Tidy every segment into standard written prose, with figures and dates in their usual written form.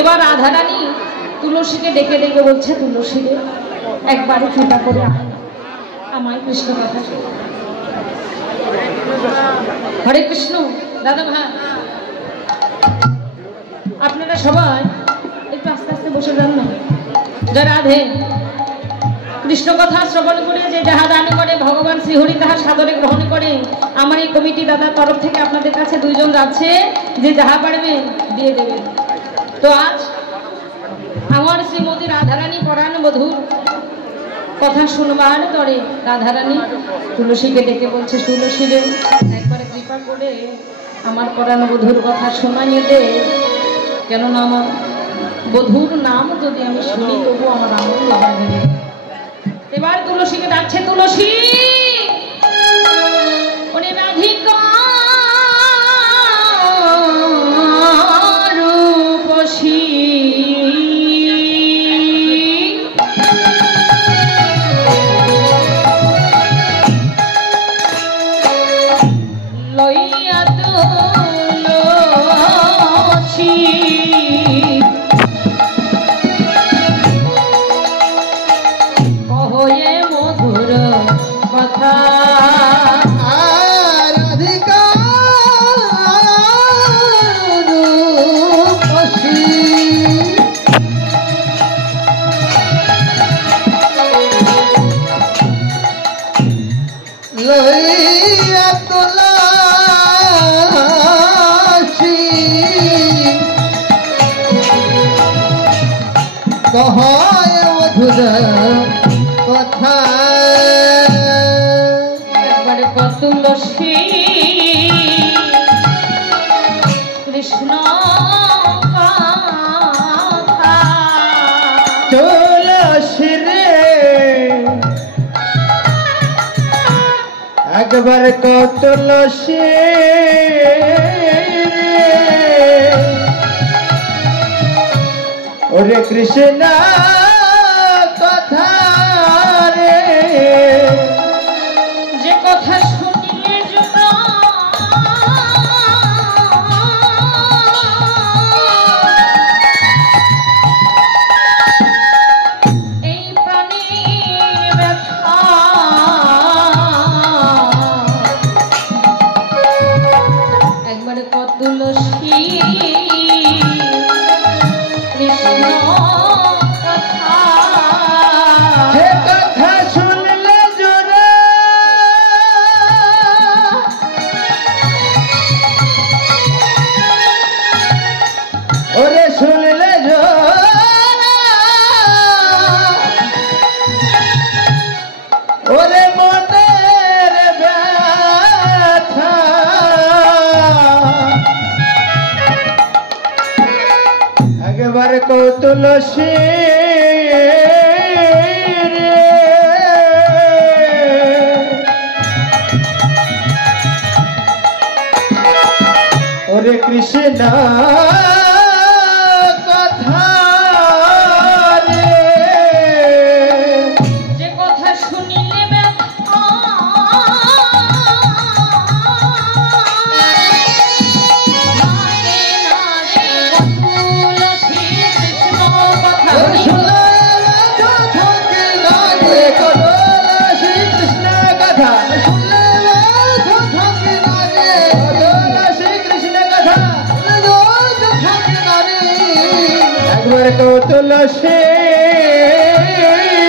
এবার রাধারানী তুলসীকে ডেকে ডেকে বলছে, তুলসী রে একবারে কৃপা করে আমায় কৃষ্ণ কথা শোনা। হরে কৃষ্ণ। দাদা ভাই আপনারা সবাই একটু আস্তে আস্তে বসে যান না। জয় রাধে। কৃষ্ণ কথা শ্রবণ করে যে যাহা দান করে ভগবান শ্রীহরি তাহা সাদরে গ্রহণ করে। আমার এই কমিটি দাদার তরফ থেকে আপনাদের কাছে দুইজন যাচ্ছে, যে যাহা পারবে দিয়ে দেবে। তো আজ আমার শ্রীমতী রাধারানী পরাণ বধূর কথা শুনবার তরে রাধারানী তুলসীকে ডেকে বলছে, তুলসী রে একবারে কৃপা করে আমার পরাণ বধূর কথা শোনাইয়ে দে, কেননা আমার বধূর নাম যদি আমি শুনি তবু আমার আনন্দ হবে। এবার তুলসীকে ডাকছে, তুলসী ওরে রাধিকা রূপসী লইয়া তুলসী কহয়ে মধুর কথা রাধিকা রূপসী লইয়া তুলসী কহয় মধুর কথা। একবারে তুলসী কৃষ্ণ কথা তুলসী রে একবার তুলসী ওরে কৃষ্ণ কথা রে, যে কথা শুনিলে যেন এই প্রাণী ব্যথা একবারে তুলসী কৃষ্ণ কথা সে কথা শুনলে জোরে ওরে শুনলে জোরে ওরে মনের ব্যথা একেবারে তুলসী ওরে কৃষ্ণ কথা রে, যে কথা শুনিলে ব্যথা লাগে না রে তুলসী কৃষ্ণ কথা শুনলে ব্যথা থাকে না রে তুলসী কৃষ্ণ কথা, শুনলে ব্যথা থাকে না রে তুলসী কৃষ্ণ কথা, থাকে না রে একবার তুলসী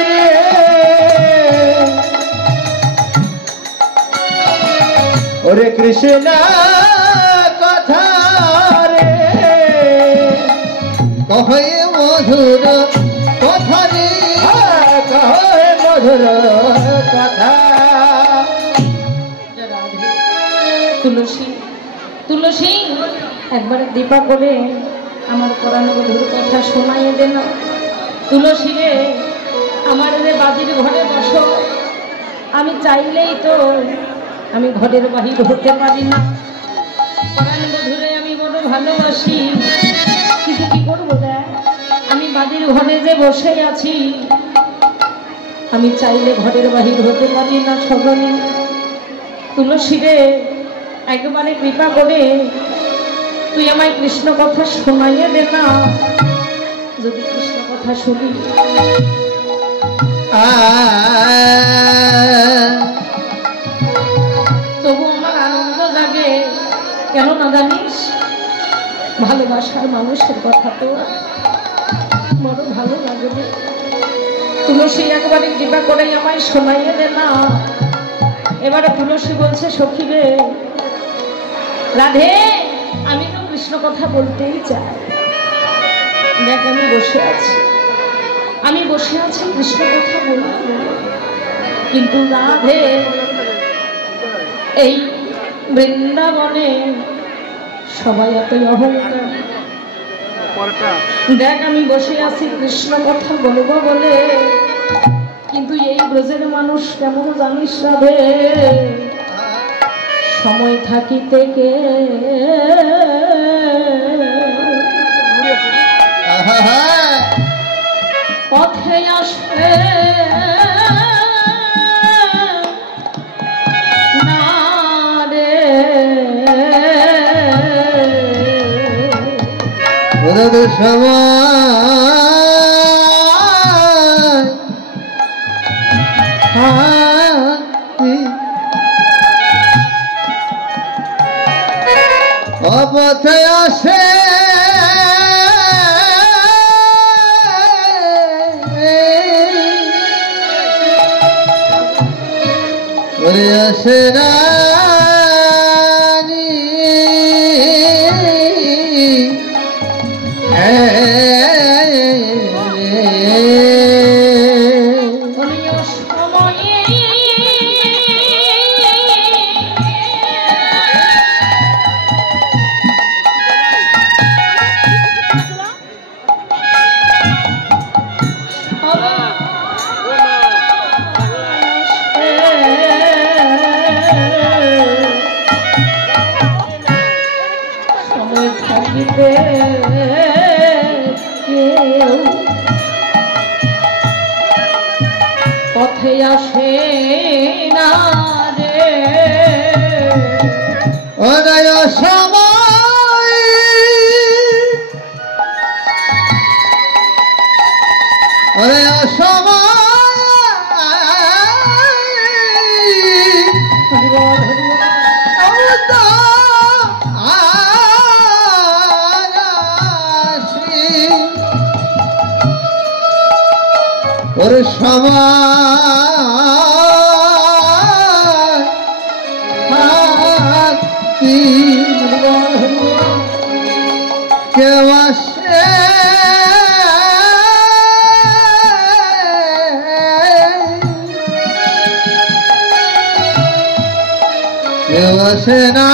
রে, ওরে কৃষ্ণ কথা রে কহে মধুর কথা রে, কহে মধুর কথা। তুলসী তুলসী একবারে দীপা করে আমার পরাণ বধূর কথা শোনাইয়ে দে না। তুলসী রে আমার রে বাদির ঘরে বসো, আমি চাইলেই তো আমি ঘরের বাহির হতে পারি না। পরাণ বধূরে আমি বড় ভালোবাসি, কিন্তু কি করবো দেখ আমি বাদির ঘরে যে বসে আছি, আমি চাইলে ঘরের বাহির হতে পারি না। সজনী তুলসী রে একবারে কৃপা করে তুই আমায় কৃষ্ণ কথা শোনাইয়ে দে না। কথা শুনি তবু আমার আনন্দ জাগে। কেন না জানিস? ভালোবাসার মানুষের কথা তো বড় ভালো লাগে। তুলসী একবারে কৃপা করে আমায় শোনাইয়ে দে না। এবারে তুলসী বলছে, সখী রে রাধে, আমি তো কৃষ্ণ কথা বলতেই চাই। দেখ আমি বসে আছি কৃষ্ণ কথা বলতে, কিন্তু রাধে এই বৃন্দাবনে সবাই এতই অহংকার। দেখ আমি বসে আছি কৃষ্ণ কথা বলবো বলে, কিন্তু এই ব্রজের মানুষ কেমন জানিস রাধে, সময় থাকিতে কে পথে আসে না রে। অপথে আসে আসে রানী পথে আসে না রে। অনয় সময় অনয় সময় ওর সবাই কেউ আসে কেউ আসে না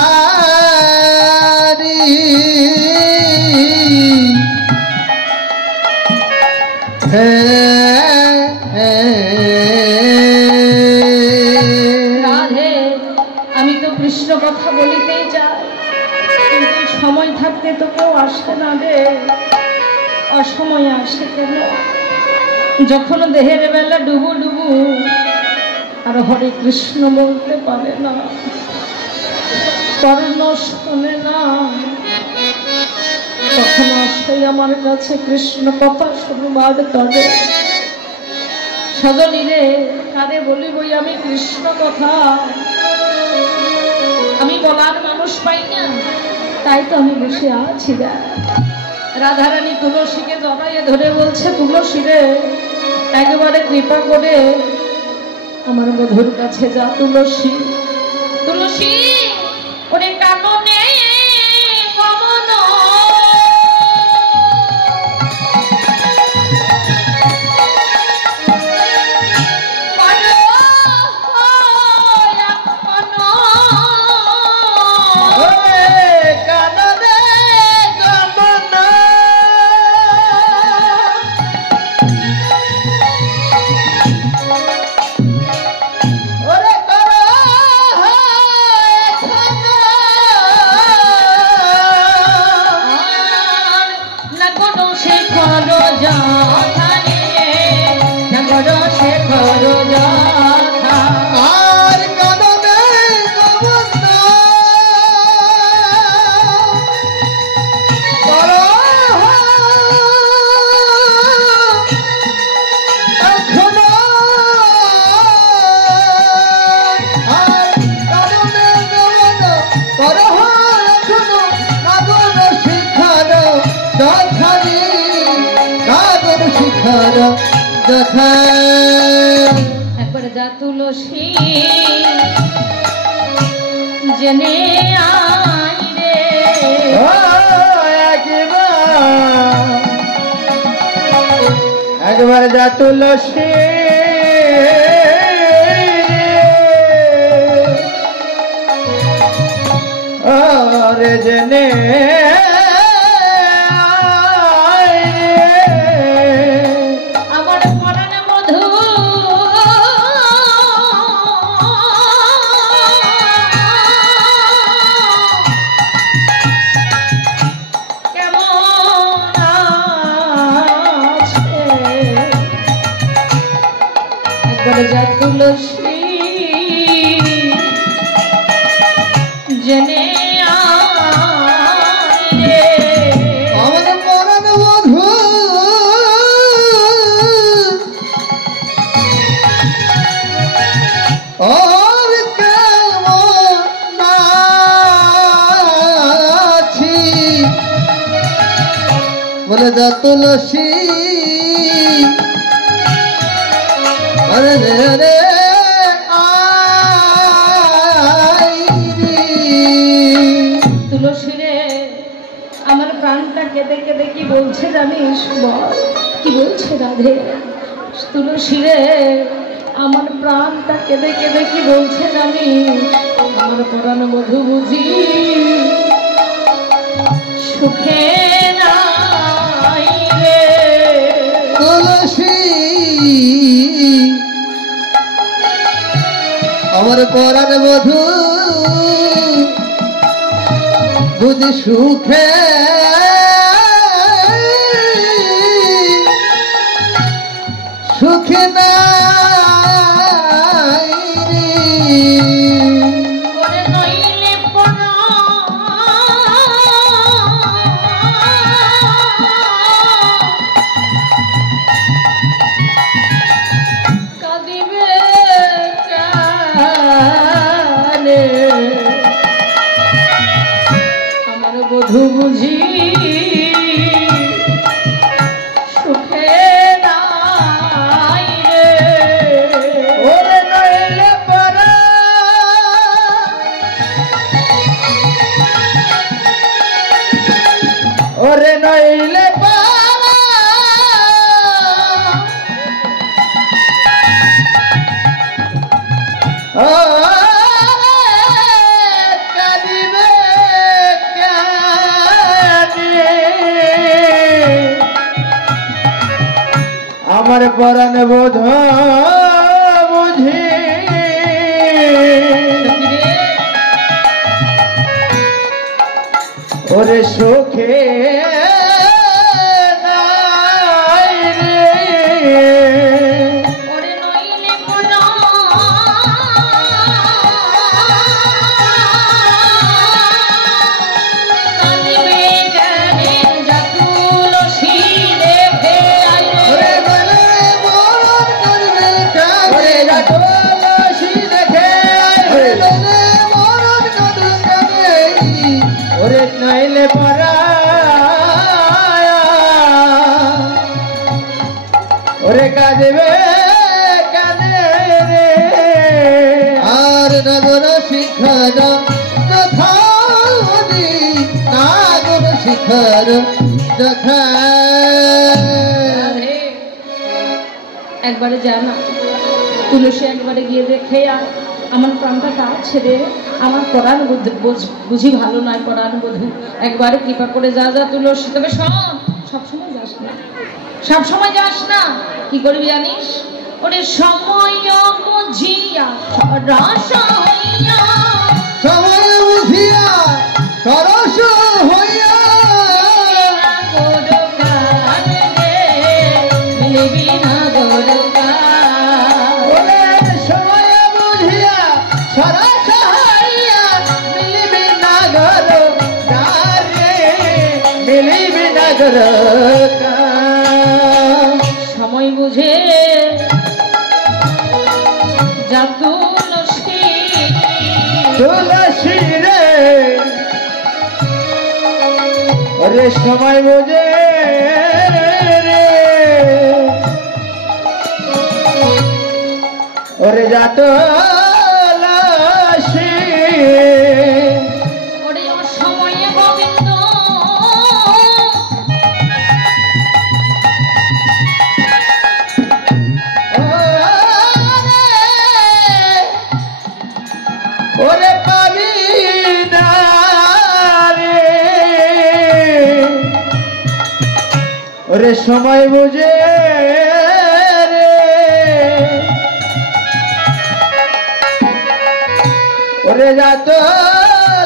রাধে, আমি তো কৃষ্ণ কথা বলিতেই চাই, কিন্তু সময় থাকতে তো কেউ আসে না রে। অসময় আসে কেন? যখন দেহের বেলা ডুবু ডুবু আর হরে কৃষ্ণ বলতে পারে না, কর্ণ শোনে না, তখন আসে আমার কাছে কৃষ্ণ কথা শুনবার তবে। সজনী রে, কারে বলিবই আমি কৃষ্ণ কথা? আমি বলার মানুষ পাই না, তাই তো আমি বসে আছি। রাধারানী তুলসীকে জড়াইয়ে ধরে বলছে, তুলসী রে একেবারে কৃপা করে আমার বধুর কাছে যা। তুলসী তুলসী ওরে কাননে কমন খালি নাগর শিখার যথা একবার যা তুলসী জেনে আই রে একবার যা তুলসী রে জেনে আমার পরাণ মধু কেমন আছে একবার যা তুলসী জেনে বলে যা তুলসী আরে রে রে তুলসী রে আমার প্রাণটা কেঁদে কেঁদে কি বলছে জানিস বল কি বলছে রাধে তুলসী রে আমার প্রাণটা কেঁদে কেঁদে কি বলছে জানিস আমার পরাণ মধু বুঝি সুখে নাই রে তুলসী আমার পরাণ মধু বুঝি সুখে সুখে নাই ওরে নইলে পরাণ কাঁদিবে কানে আমার বধূ বুঝি সুখে নাই রে ওরে নইলে পরা ওরে নইলে পারা কাঁদিবে কানে আমার পরাণ বোধ বুঝি ওরে সুখে নাই রে ওরে নইলে পরাণ কাঁদিবে কানে যা তুলসী দেখে আই ওরে বলে মরণ করবে কানে যা তুলসী দেখে ওরে বলে মরণ করবে কানে ওরে নইলে পরায়া ওরে কাঁদবে কানে রে আর নগর শিখর যথানি নাগর শিখর যথা রাধে একবারে জানা তুলসী একবারে গিয়ে দেখে আর আমার প্রাণটা কার ছেড়ে আমার পরাণ বুঝি ভালো নয় পরাণ বধূ একবারে কৃপা করে যা যা তুলসী তবে সবসময় যাস না সবসময় যাস না কি করবি জানিস ওরে সময় বুঝিয়া রস হইয়া সময় বুঝিয়া সরস হইয়া গোরকার রে মিলবি না গোরকার ওরে সময় বুঝিয়া সরস হইয়া মিলিবি নাগর গারে মিলিবি নাগর সময় বুঝে যা তুলসী তুলসী রে ওরে সময় বুঝে যাত লাশি ওরে অসময়ে গোবিন্দ ওরে পাবি না রে ওরে সময় বুঝে রে ওরে যাত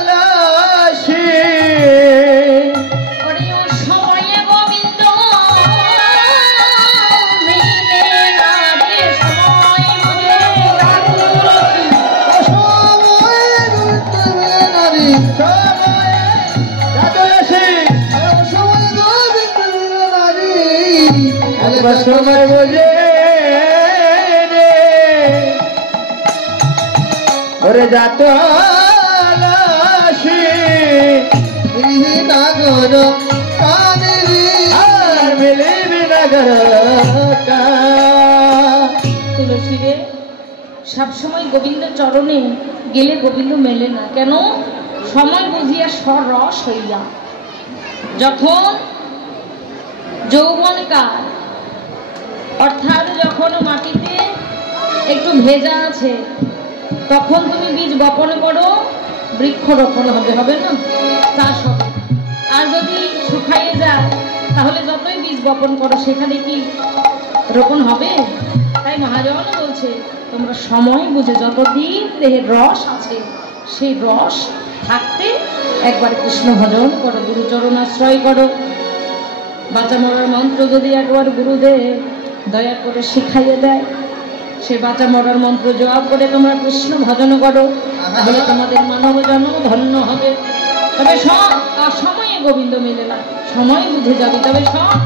লাশি ওরে অসময়ে গোবিন্দ মিলে না রে সময় বুঝে সময় বুঝে রে ওরে যাত লাশি নাগর কানেরি আর মিলিবি নাগর কা তুলসী রে সবসময় গোবিন্দ চরণে গেলে গোবিন্দ মেলে না কেন? সময় বুঝিয়া সরস হইয়া যখন যৌবনকাল অর্থাৎ যখন মাটিতে একটু ভেজা আছে তখন তুমি বীজ বপন করো, বৃক্ষ রোপণ হবে, হবে না? চাষ হবে। আর যদি শুকাইয়ে যায় তাহলে যতই বীজ বপন করো সেখানে কি রোপণ হবে? তাই মহাজন বলছে তোমরা সময় বুঝে যতদিন দেহের রস আছে সেই রস থাকতে একবার কৃষ্ণ ভজন করো, গুরুচরণ আশ্রয় করো। বাঁচা মরার মন্ত্র যদি একবার গুরুদেব দয়া করে শিখাইয়ে দেয়, সে বাঁচা মরার মন্ত্র জপ করে তোমরা কৃষ্ণ ভজন করো, তাহলে তোমাদের মানব জন্ম ধন্য হবে। তবে সব সময়ে গোবিন্দ মেলে না, সময় বুঝে যাবি। তবে সব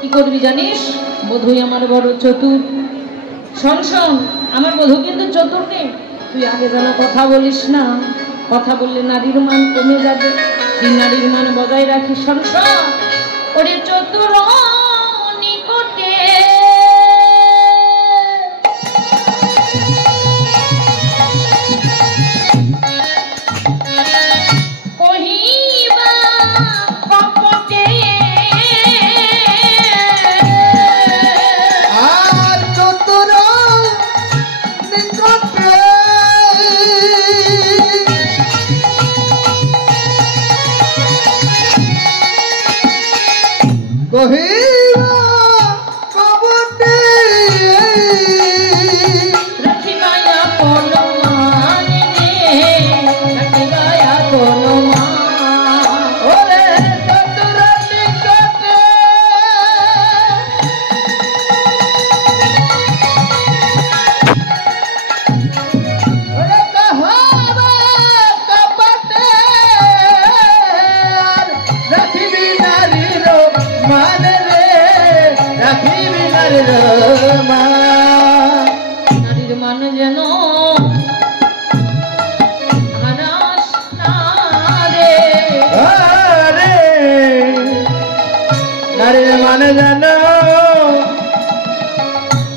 কি করবি জানিস? বধূই আমার বড় চতুর। শোন শোন, আমার বধূ কিন্তু চতুর নেই। তুই আগে যেন কথা বলিস না, কথা বললে নারীর মান কমে যাবে। তুই নারীর মান বজায় রাখিস। শোন শোন, ওরে চতুর নিকটে কহিবা কপটে আর চতুর নিকটে কহিবা কপটে রাখিবায়া কোনো মান রে, রাখিবায়া কোনো মান। ওরে চতুর নিকটে ওরে কহাবা কপটে রাখিবি নারীর মান রে, রাখিবি নারীর মান। নারীর মান যেন হারাস না রে। আরে নারীর মানে জানো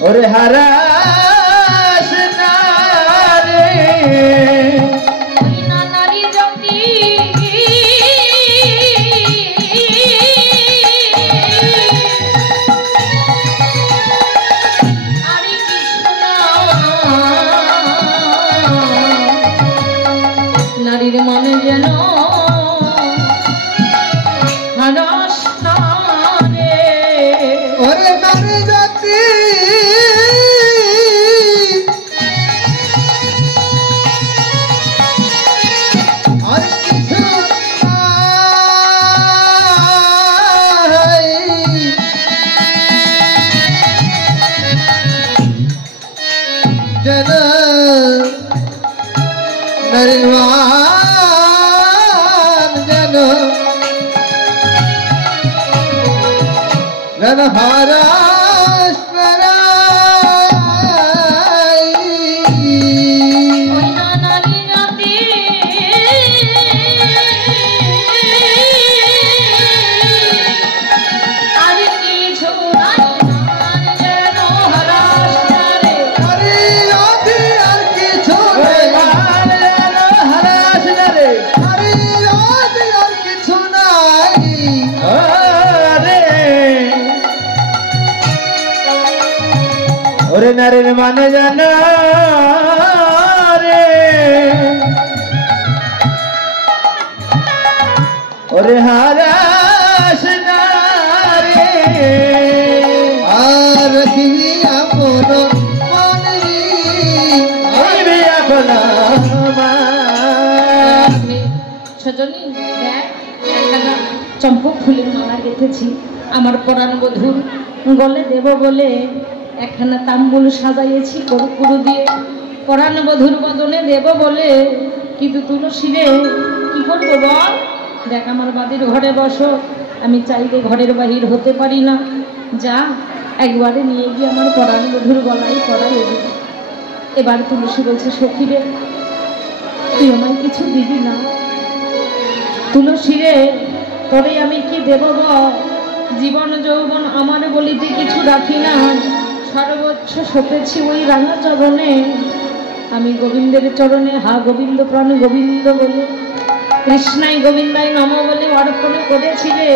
ওরে হারাস না রে ওই না নারী জাতি আরে কৃষ্ণ নারীর মনে যেন হারাস না রে। ওরে নারী জাতি আর কিছু নাই যেন নারীর মান যেন যেন হারাস নাই। ওই না নারী জাতি আরে কিছু নাই, মান যেন হারাস না রে। নারী জাতি ওরে নারীর মানে জানা রে ওরে হারাস না রে আর কি আপন মনে আমি আপন সজনী দেখ একখানা চম্পক ফুলের মালা গেঁথেছি আমার পরাণ বধূর গলে দেব বলে একখানা তাম্বুল সাজাইয়েছি কর্পূর দিয়ে পরাণ বধূর বদনে দেব বলে কিন্তু তুলসী রে কি করবো বল দেখ আমার বাড়ির ঘরে বসো আমি চাইলে ঘরের বাহির হতে পারি না যা একবারে নিয়ে গিয়ে আমার পরাণ বধূর গলায় পরাইয়ে দিল এবার তুলসী বলছে সখী রে তুই আমায় কিছু দিবি না তুলসী রে তোরে আমি কি দেব জীবন যৌবন আমার বলিতে কিছু রাখি না সর্বোচ্চ সতেছি ওই রাঙা চরণে আমি গোবিন্দের চরণে হা গোবিন্দ প্রাণ গোবিন্দ বলে কৃষ্ণাই গোবিন্দাই নম বলে অর্পণ করেছি রে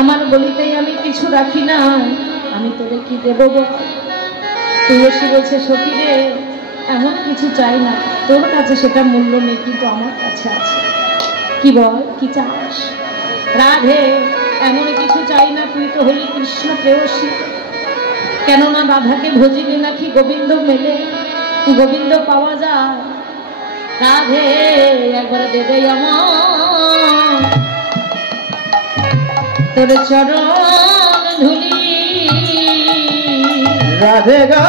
আমার বলিতেই আমি কিছু রাখি না আমি তোরে কি দেব তুলসী বলছে সখী রে এমন কিছু চাই না তোর কাছে সেটা মূল্য নেই কিন্তু আমার কাছে আছে কি বল কি চাস রাধে এমন কিছু চাই না তুই তো হলি কৃষ্ণ প্রেয়সী কেননা রাধাকে ভজিলে নাকি গোবিন্দ মেলে গোবিন্দ পাওয়া যায় রাধে একবারে দে দে আমার তোর চরণ ধুলি রাধে গা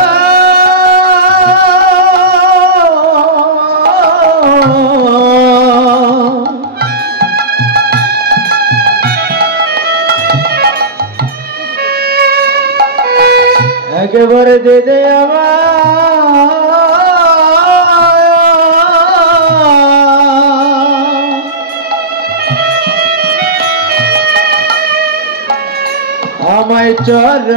একেবারে দে দে আমায় চর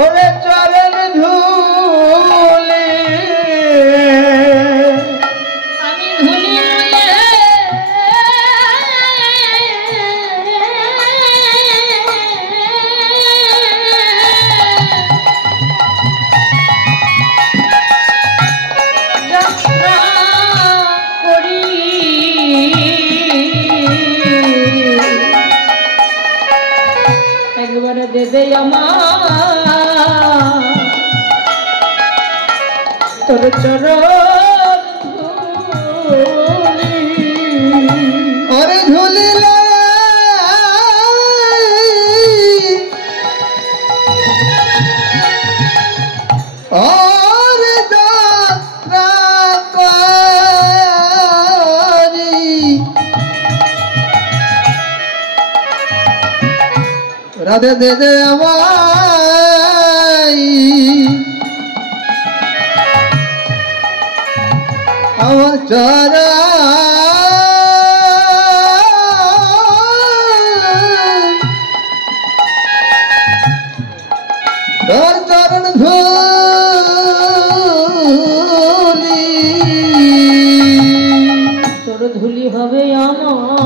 ওরে চরণ ধুলি আমি ধুলি যাত্রা করি একবারে দে দে আমার তোর চরণ ধুলি ওরে ধুলিলে ওরে যাত্রা করি রাধে দে দে আমায় আমার চরণ তোর চরণ ধুলি তোর ধুলি হবে আমার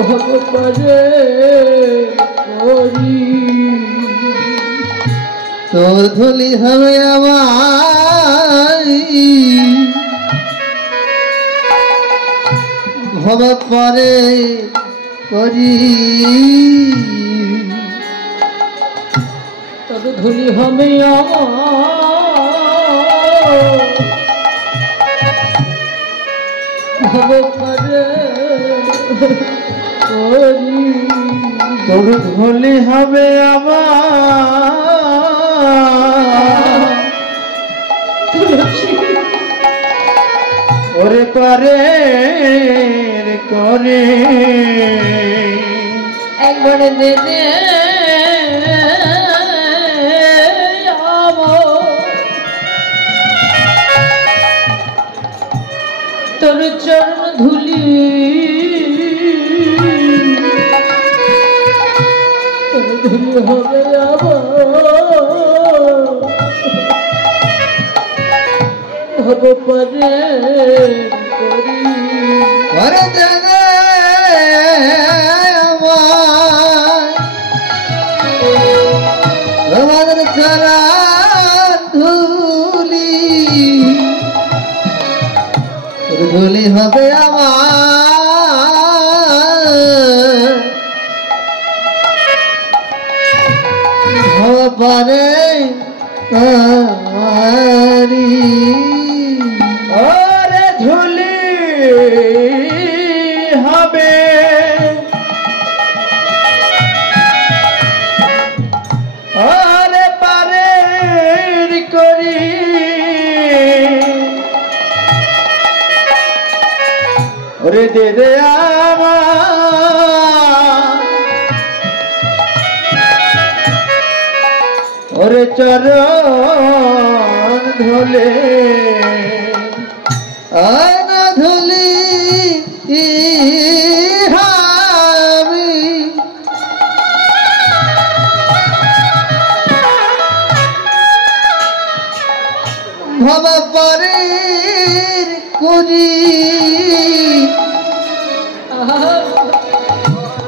ভগবানে করি তোর ধুলি হবে আমার ভব পরে করি তোর ধুলি হবে আমার ভগবানে করি তোর ধুলি হবে আমার তুলসী ওরে করে করে একবারে দে দে তোর চরণ ধুলি তোর ধুলি হবে ভগবানে ওরে দেবে আমার ছাড়া ধুলি ধুলি হবে আমার পারে ওরে ধুলি হবে ওরে পারে করি ওরে দে দে আমার ওরে চরণ ধুলে আনা ধুলি হাবি ভব পরে করি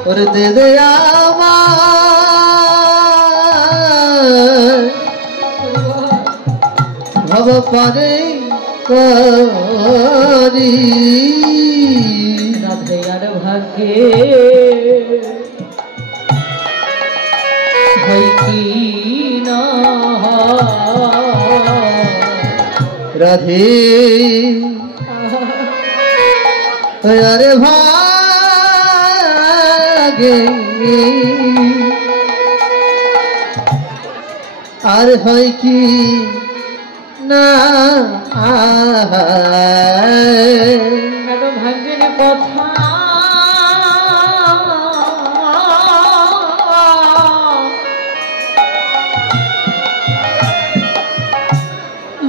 ওরে দে দে আমার ভব পরে করি রাধেয়ার ভাগ্যে হয় কি না রাধে আরে ভাগে আর হয় কি না ভাগ্যের কথা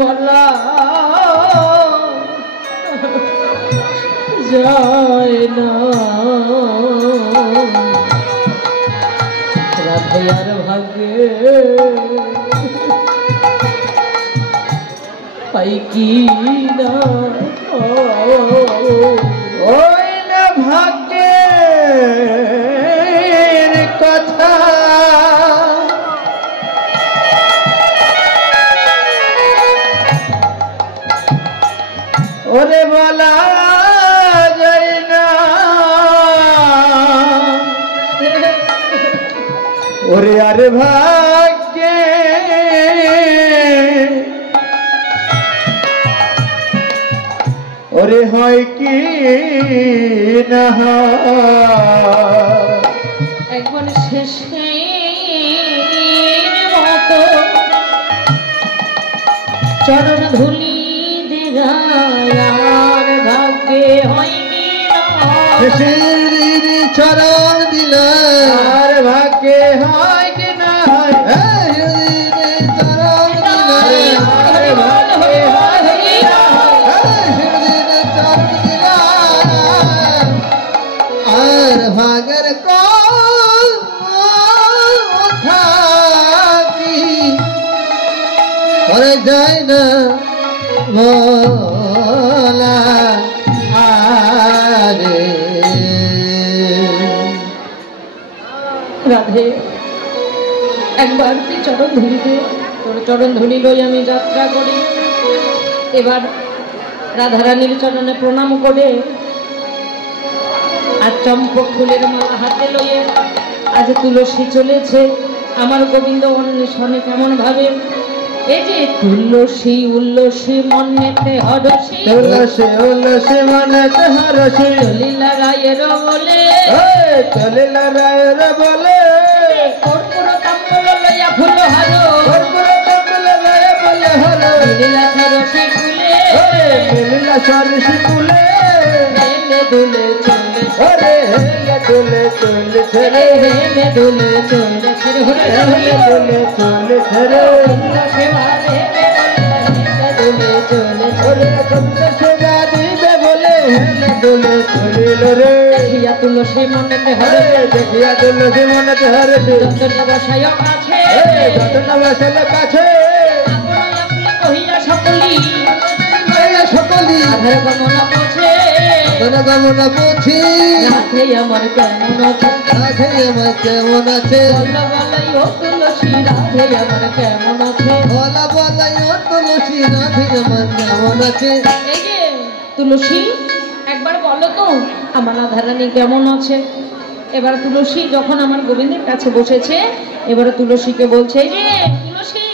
বলা যায় না রাধেয়ার ভাগ্যে পাই কি না ওই না ভাগ্যের কথা ওরে বলা যায় না ওরে আরে ভাগ্যে ওরে হয় কি না একবার শেষে মতো চরণ ধুলি দিগার ভাগ্যে হয় কি না চরণ দিল আর ভাগ্যে হয় কি না চরণ আর ভাগের কথা কি করে যায় না বলা আরে রাধে একবার তুই চরণ ধুলি দে তোর চরণ ধুলি লই আমি যাত্রা করি এবার রাধারানীর চরণে প্রণাম করে আর চম্পক ফুলের মালা হাতে লইয়ে আজ তুলসী চলেছে আমার গোবিন্দ অন্বেষণে কেমন ভাবে এই যে তুলসী উল্লসী মনেতে হরসী তুলসী উল্লসী মনেতে হরসী চলিলা রায়ের বলে চলিলা রায়ের বলে কর্পূর তাম্বুল লইয়া ফুল হারো কর্পূর তাম্বুল লইয়া ফুল হারো মিলিলা সরসী কুলে মিলিলা সরসী কুলে হেলে দুলে চলে ওরে হেলে দুলে চলে রে হেলে দুলে চলে রে হেলে দুলে চলে রে সেবা রে হেলে দুলে চলে ওরে কত সেবা দিবে বলে হেলে দুলে চলিল রে দেখিয়া তুলসী মনেতে হরে দেখিয়া তুলসী মনেতে হরে যতন বসায় কাছে যতন বসালে কাছে কহিয়া সকলি সকলি আধার গমনা পৌঁছে গমনা পৌঁছি রাধে আমার কেমন আছে রাধে আমার কেমন আছে বল্ল বলাই ও তুলসী রাধে আমার কেমন আছে বলা বলাই ও তুলসী রাধে আমার কেমন আছে এই যে তুলসী একবার বলো তো আমার রাধারানী কেমন আছে। এবার তুলসী যখন আমার গোবিন্দের কাছে বসেছে এবারে তুলসীকে বলছে এই যে তুলসী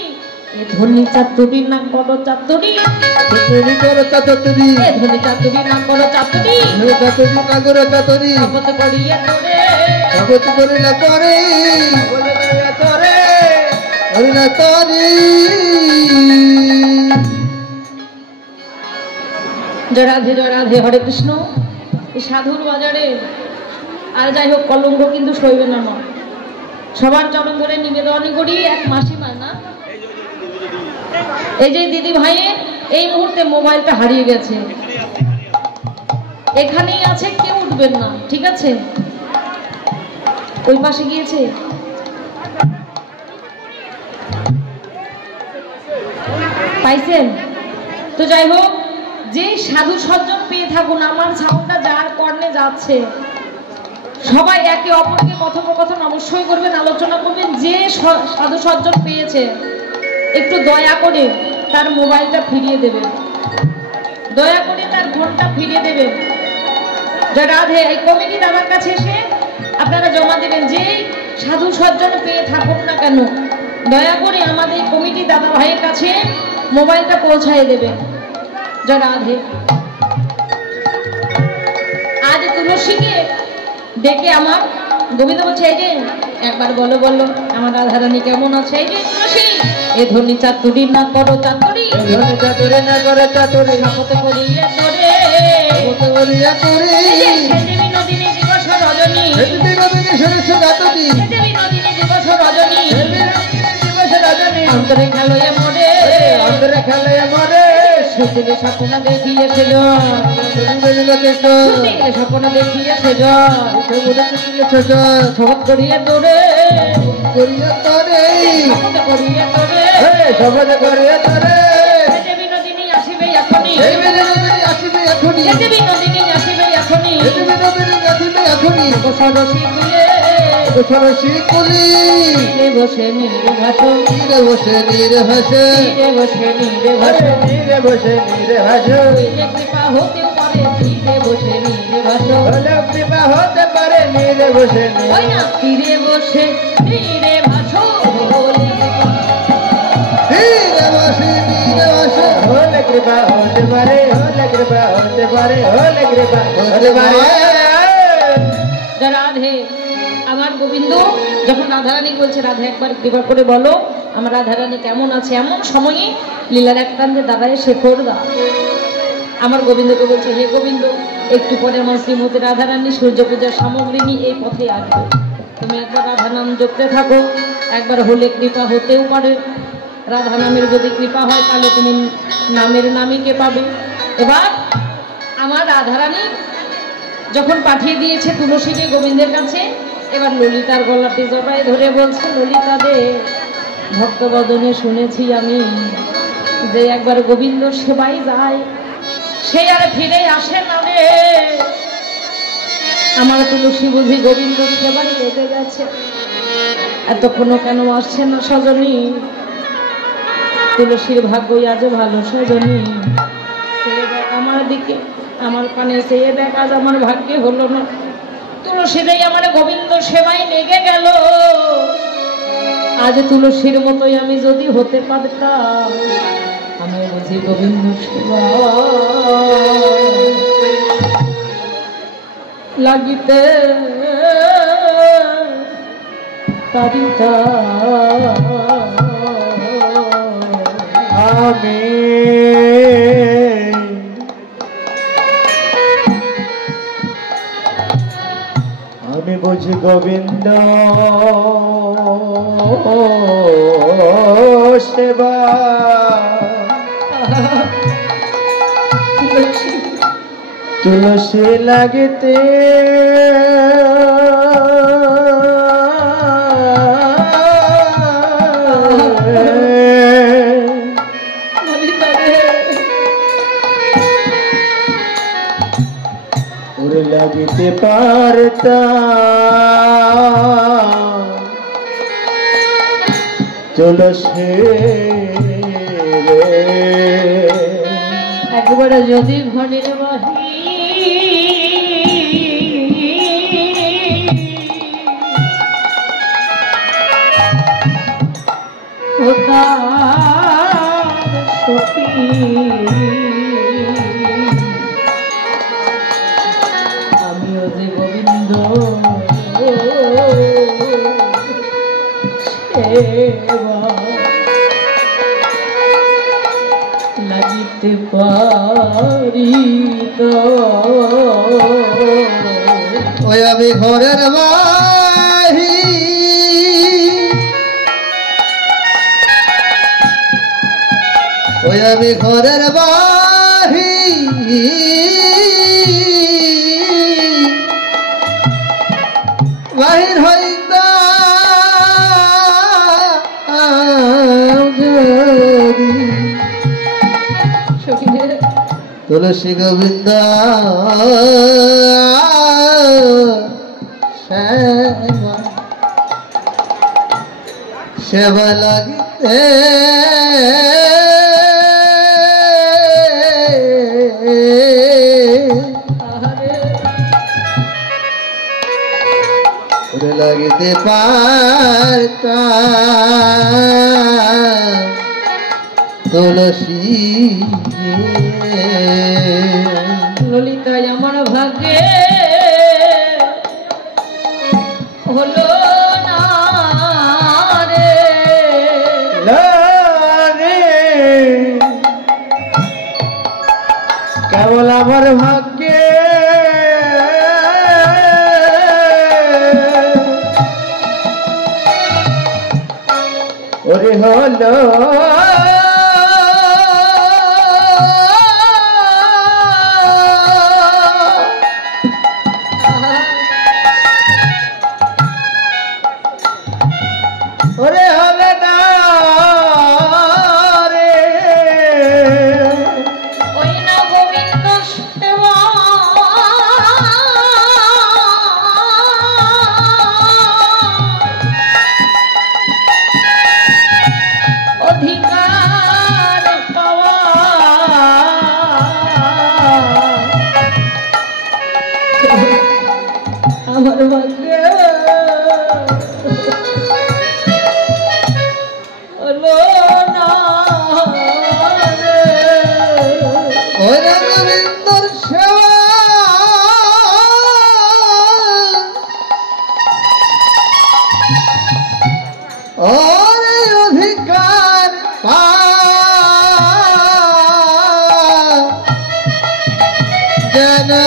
এ ধনী চাতুরীর নাম করো চাতুরী চাতুরি করো চাতুরি এ ধনী চাতুরীর নাম করো চাতুরী চাতুরি না করো চাতুরি শপথ করিয়া তোরে শপথ করিলা করে করিলা করে জয় রাধে হরে কৃষ্ণ। এই সাধুর বাজারে আর যাই হোক কলঙ্ক কিন্তু সইবে না মা। সবার চরণ ধরে নিবেদন করি এক মাসিমা না এই যে দিদি ভাইয়ের এই মুহূর্তে মোবাইলটা হারিয়ে গেছে, এখানেই আছে, কেউ উঠবেন না, ঠিক আছে? ওই পাশে গিয়েছে, পাইছেন তো? যাই হোক, যে সাধু সজ্জন পেয়ে থাকুন, আমার সাউন্ডটা যার কর্ণে যাচ্ছে, সবাই একে অপরকে কথোপকথন অবশ্যই করবেন, আলোচনা করবেন। যে সাধু সজ্জন পেয়েছে একটু দয়া করে তার মোবাইলটা ফিরিয়ে দেবেন, দয়া করে তার ফোনটা ফিরিয়ে দেবেন। রাধে এই কমিটি আমার কাছে এসে আপনারা জমা দেবেন। যেই সাধু সজ্জন পেয়ে থাকুন না কেন, দয়া করে আমাদের কমিটি দাদা ভাইয়ের কাছে মোবাইলটা পৌঁছায় দেবেন। জয় রাধে। আজ তুলসীকে ডেকে আমার গোবিন্দ বলছে এই যে একবার বলো বলো আমার রাধারানী কেমন আছে। এই যে তুলসী এ ধনী চাতুরি না করো চাতুরি, চাতুরি না করো চাতুরি, শপথ করিয়া তোরে শপথ করিয়া তোরে দেবী নদিনী দিবস রজনী, দেবী নদিনী সরস্ব গাতনী, দেবী নদিনী দিবস রজনী, দেবী নদিনী দিবস রজনী, অন্তরে খেলোয়ে মোরে, অন্তরে খেলে মরে, সুতিলে স্বপ্ন দেখিয়েছিল, সুতিলে স্বপ্ন দেখিয়েছিল, শপথ করিয়া তোরে করিয়া তোরে, শপথ করিয়া তোরে শপথ করিয়া তোরে, দেবী নদিনী আসিবে এখনি, দেবী নদিনী আসিবে এখনি, দেবী নদিনী আসিবে এখনি, দেবী নদিনী আসিবে এখনি, সরসী কুলে সরসী কুলি, তীরে বসে নির্ভাস, তীরে বসে নির্ভাসে, তীরে বসে নির্ভাস, তীরে বসে নির্ভাস, কৃপা হতেও পারে তীরে বসে নির্ভাস, কৃপা হতে পারে নীরে বসে, ওই না তীরে বসে নির্ভাস, তীরে বসে নির্ভাস, হলে কৃপা হতে পারে, হলে কৃপা হতে পারে, হলে কৃপা হতে পারে। রাধে আমার গোবিন্দ যখন রাধারানী বলছে রাধা একবার কৃপা করে বলো আমার রাধারানী কেমন আছে, এমন সময়ে লীলার এক প্রান্তে দাঁড়ায় শেখর দা আমার গোবিন্দকে বলছে হে গোবিন্দ, একটু পরে আমার শ্রীমতী রাধারানী সূর্য পূজার সামগ্রী নিয়ে এই পথে আসবে, তুমি একবার রাধা নাম জপতে থাকো, একবার হলে কৃপা হতেও পারে, রাধা নামের যদি কৃপা হয় তাহলে তুমি নামের নামীকে পাবে। এবার আমার রাধারানী যখন পাঠিয়ে দিয়েছে তুলসীকে গোবিন্দের কাছে, এবার ললিতার গলাটি জড়ায় ধরে বলছে ললিতা দে, ভক্তবদনে শুনেছি আমি যে একবার গোবিন্দ সেবাই যায় সে আর ফিরে আসে না রে, আমার তুলসী বুঝি গোবিন্দ সেবাই লেগে গেছে, এতক্ষণও কেন আসছে না সজনী, তুলসীর ভাগ্যই আজ ভালো সজনী, সে দেখ আমার দিকে, আমার পানে সে দেখ আজ আমার ভাগ্যে হলো না, তুলসীরাই আমার গোবিন্দ সেবায় লেগে গেল, আজ তুলসীর মতোই আমি যদি হতে পারতাম, আমি বুঝি গোবিন্দ সেবা লাগিতে পারিতাম। আমি আমি বুঝি গোবিন্দ সেবা। तुलसी लगते लगते पारता तुलसी একবার যদি ঘরের বাহি আমিও যে গোবিন্দ লাগিতে পারি তো ওই আমি ঘরের বাহি ওই আমি ঘরের বাহি বাহির হইতা तुलसी गोविंद सेवा लगते लगते पारता तुलसी ললিতা আমার ভাগ্যে হলো না রে কেবল আমার ভাগ্যে ওরে হলো আমার ভাগ্যে হলো না রে ওরে গোবিন্দর সেবা ওরে অধিকার জানা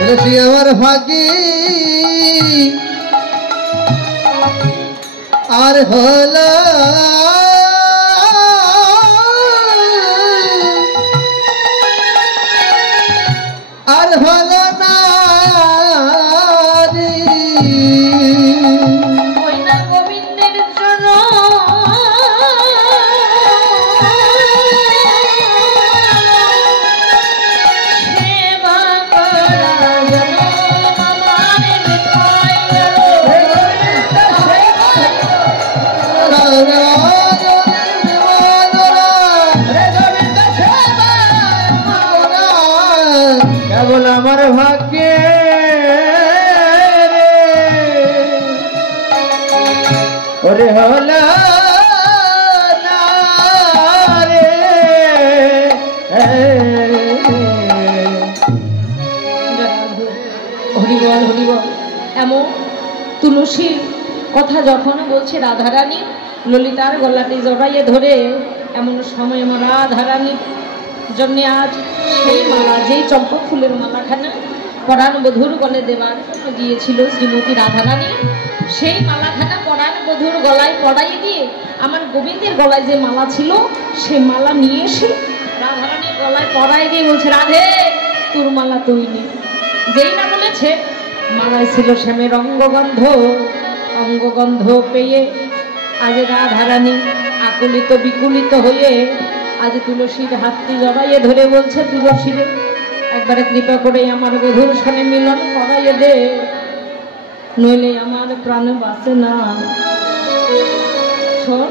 तुलसी अमर भागी आर होला आर होला नारी ওই না গোবিন্দের জন্য কেবল আমার ভাগ্যে ওরে হলো না রে হরিবল হরিবল এমন তুলসীর কথা যখন বলছে রাধারানী ললিতার গলাতে জড়াইয়ে ধরে এমন সময় আমার রাধারানীর জন্য আজ সেই মালা যেই চম্পা ফুলের মালাখানা পরাণ বধূর গলে দেবার জন্য গিয়েছিল শ্রীমতী রাধারানী সেই মালাখানা পরাণ বধূর গলায় পড়াইয়ে দিয়ে আমার গোবিন্দের গলায় যে মালা ছিল সেই মালা নিয়ে এসে রাধারানী গলায় পরাই দিয়ে বলছে, রাধে তোর মালা তুই নে। যেই না বলেছে, মালায় ছিল শ্যামের অঙ্গগন্ধ। অঙ্গগন্ধ পেয়ে আজ রাধারানী আকুলিত বিকুলিত হয়ে আজ তুলসীর হাতটি জড়াইয়ে ধরে বলছে, তুলসী রে, একবারে কৃপা করে আমার বধূর সনে মিলন করাইয়ে দে, নইলে আমার প্রাণ বাঁচে না। শোন।